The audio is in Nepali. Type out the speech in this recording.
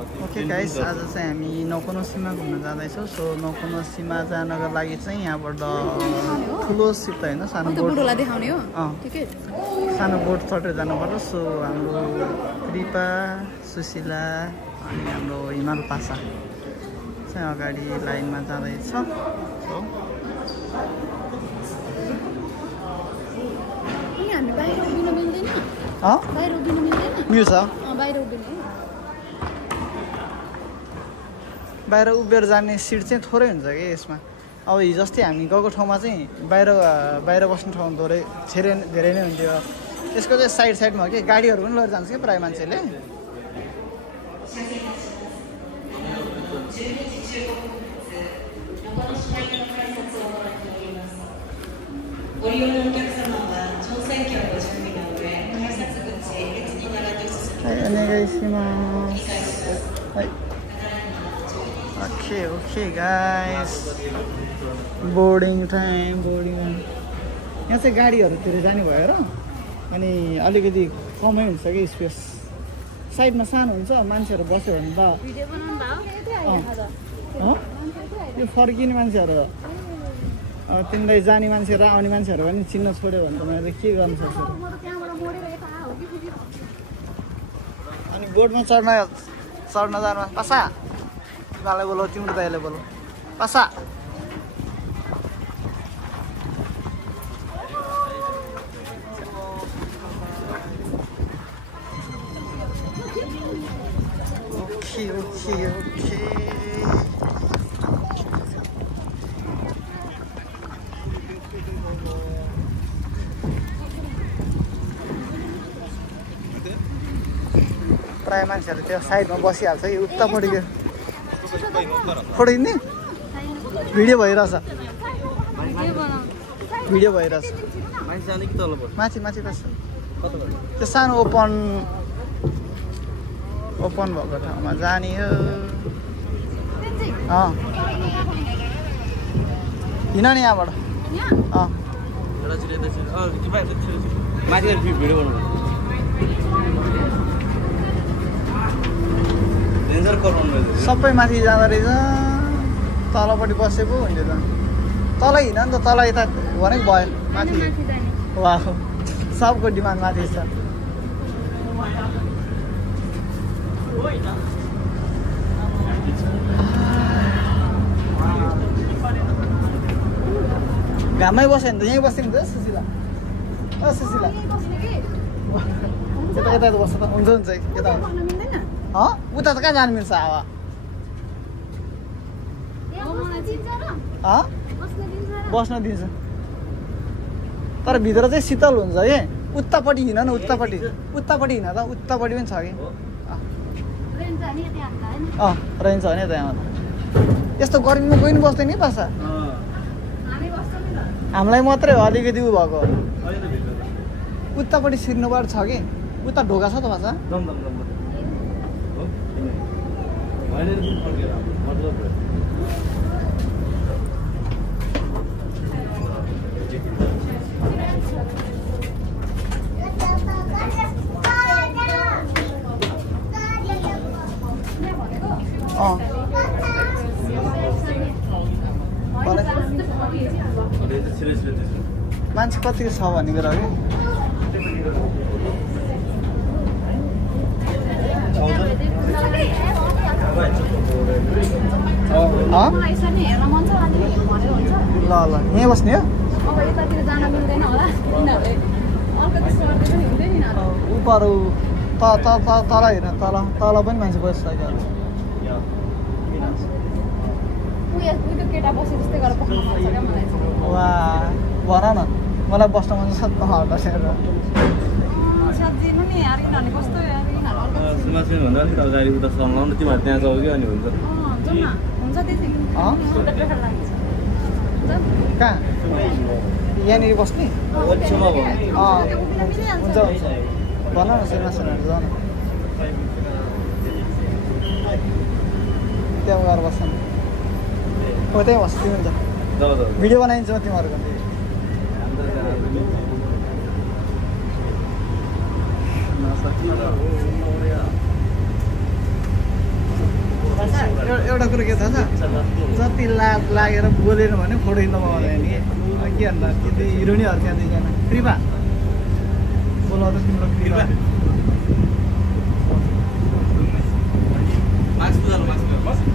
ओके गाइस, आज चाहिँ हामी नौकोनोसीमा घुम्न जाँदैछौँ। सो नौकोनोसीमा जानको लागि चाहिँ यहाँबाट ठुलो सिप त होइन, सानो बोट देखाउने हो। सानो बोट चढेर जानुपर्छ। सो हाम्रो कृपा, सुशीला अनि हाम्रो हिमाल पासा चाहिँ अगाडि लाइनमा जाँदैछ। सो मिल्छ बाहिर उभिएर जाने सिट चाहिँ थोरै हुन्छ कि यसमा। अब हिजो अस्ति हामी गएको ठाउँमा चाहिँ बाहिर बस्ने ठाउँ धेरै नै हुन्थ्यो। यसको चाहिँ साइडमा हो कि गाडीहरू पनि लिएर जान्छ कि प्रायः मान्छेले। Okay guys, boarding time. यहाँ चाहिँ गाडीहरूतिर जाने भएर अनि अलिकति कमै हुन्छ कि स्पेस। साइडमा सानो हुन्छ, मान्छेहरू बस्यो भने त यो फर्किने मान्छेहरू, तिमीलाई जाने मान्छे र आउने मान्छेहरू पनि चिन्न छोड्यो भने त मैले के गर्नु सक्छु। अनि बोटमा चढ्न जानु पासा, तिमीलाई बोलो, तिम्रो दाइले बोलो पासा। ओके प्रायः मान्छेहरू त्यो साइडमा बसिहाल्छ कि उतापट्टि फोटो खिच्ने भिडियो भइरहेछ माथि बस्छ। त्यो सानो ओपन भएको ठाउँमा जाने हो। हिँड नि यहाँबाट। सबै माथि जाँदो रहेछ। तलपट्टि बसे पो हुन्थ्यो त। तल हिँड नि त, तल यता भनेको भयो माथि। वा, सबको डिमान्ड माथि छ। घाममै बस्यो भने त यहीँ बस्यो नि त सुशीला। सुशीला यता बस्छ त हुन्छ यता उता त कहाँ जानु मिल्छ हावा। बस्न दिन्छ तर भित्र चाहिँ शीतल हुन्छ कि। उतापट्टि हिँड न, उतापट्टि हिँड त, उतापट्टि पनि छ कि। रहन्छ भने त्यहाँ यस्तो गर्मीमा कोही पनि बस्दैन नि पासा। हामीलाई मात्रै हो अलिकति उ भएको। उतापट्टि सिर्नुबाट छ कि, उता ढोका छ त पासा। मान्छे कतिको छ भनेको र ल यहीँ बस्ने हो। उपर तल हेर्न, तल पनि मान्छे बसिसक्यो। वा भन न, मलाई बस्न मन छ त हटासेर। कहाँ यहाँनिर बस्ने हुन्छ भन न, सिनेमाहरू जान त्यहाँ गएर बस्छ नि। हो त्यहीँ बस्छ तिमी त, भिडियो बनाइन्छ तिमीहरूको। एउटा कुरो के थाहा छ जति लाज लागेर बोलेन भने फोटो खिच्न पाउँदैन नि के भन्दा त्यो हिरो नि त्यहाँ दुईजना कृपा बोलाउँदा तिम्रो कृपा मास्क